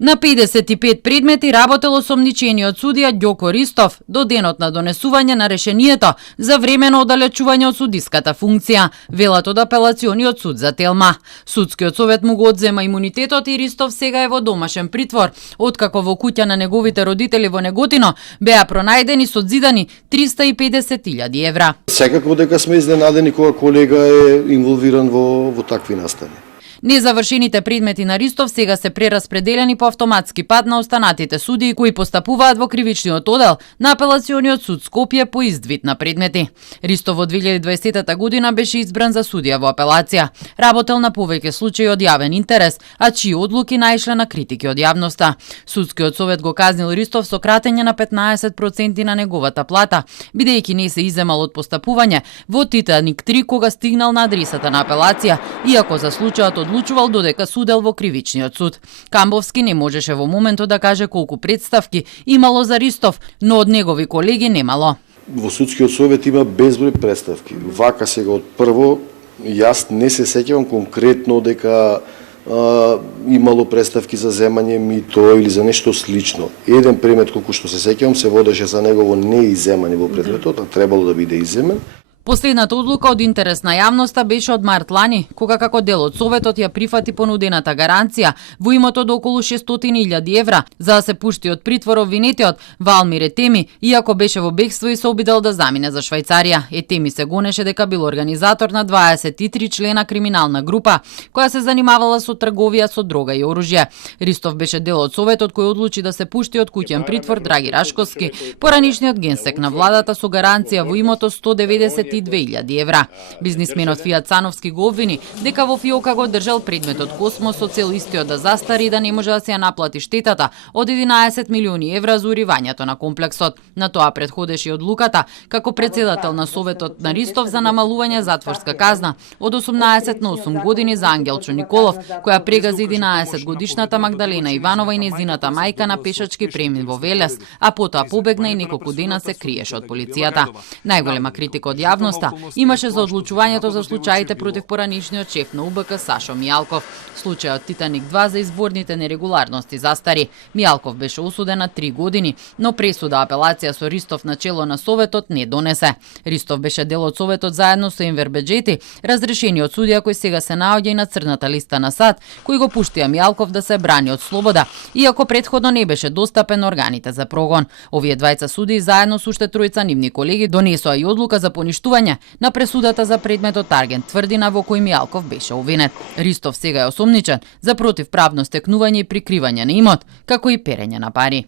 На 55 предмети работел осомничениот судија Ѓоко Ристов до денот на донесување на решението за времено оддалечување од судиската функција, велат од апелациониот суд за Телма. Судскиот совет му го одзема имунитетот и Ристов сега е во домашен притвор, откако во куќа на неговите родители во Неготино беа пронајдени со зидани 350.000 евра. Секако дека сме изненадени кога колега е инволвиран во такви настани. Незавршените предмети на Ристов сега се прераспределени по автоматски пат на останатите судии кои постапуваат во кривичниот одел на апелациониот суд Скопје по издвид на предмети. Ристов во 2020 година беше избран за судија во апелација. Работел на повеќе случаи од јавен интерес, а чии одлуки наишле на критики од јавноста. Судскиот совет го казнил Ристов со кратење на 15% на неговата плата, бидејќи не се иземал од постапување во Титаник 3 кога стигнал на адресата на апелација, иако за случајот одлучувал додека судел во кривичниот суд. Камбовски не можеше во моментот да каже колку представки имало за Ристов, но од негови колеги немало. Во судскиот совет има безброј представки. Вака сега од прво, јас не се сеќавам конкретно дека имало представки за земање мито или за нешто слично. Еден предмет колку што се сеќавам се водеше за негово неиземање во предметот, а требало да биде иземен. Последната одлука од интерес на јавноста беше од март лани, кога како дел од Советот ја прифати понудената гаранција во имото до околу 600.000 евра за да се пушти од притвор обвинетиот Валмир Етеми, иако беше во бегство и се обидел да замине за Швајцарија. Етеми се гонеше дека бил организатор на 23 члена криминална група која се занимавала со трговија со дрога и оружје. Ристов беше дел од Советот кој одлучи да се пушти од куќен притвор Драги Рашковски, поранишниот генсек на владата со гаранција во имото 192.000 евра. Бизнисменот Фијат Цановски го обвини дека во фиока го држал предметот Космос со цел истиот да застари и да не може да се ја наплати штетата од 11 милиони евра за уривањето на комплексот. На тоа претходеше одлуката како председател на Советот на Ристов за намалување затворска казна од 18 на 8 години за Ангелчо Николов, која прегази 11 годишната Магдалена Иванова и незината мајка на пешачки премин во Велес, а потоа побегна и неколку дена се криеше од полицијата. Најголема критика од јавноста имаше за одлучувањето за случаите против поранишниот шеф на УБК Сашо Мијалков. Случајот Титаник 2 за изборните нерегуларности застари. Мијалков беше осуден на 3 години, но пресуда апелација со Ристов на чело на Советот не донесе. Ристов беше дел од Советот заедно со Енвер Беџети, разрешениот судија кој сега се наоѓа и на црната листа на САД, кој го пуштија Мијалков да се брани од слобода, иако претходно не беше достапен органите за прогон. Овие двајца судии заедно со уште тројца нивни колеги донесоа и одлука за поништување на пресудата за предметот Аргент тврдина во кој Мијалков беше обвинет. Ристов сега е осомничен за противправно стекнување и прикривање на имот, како и перење на пари.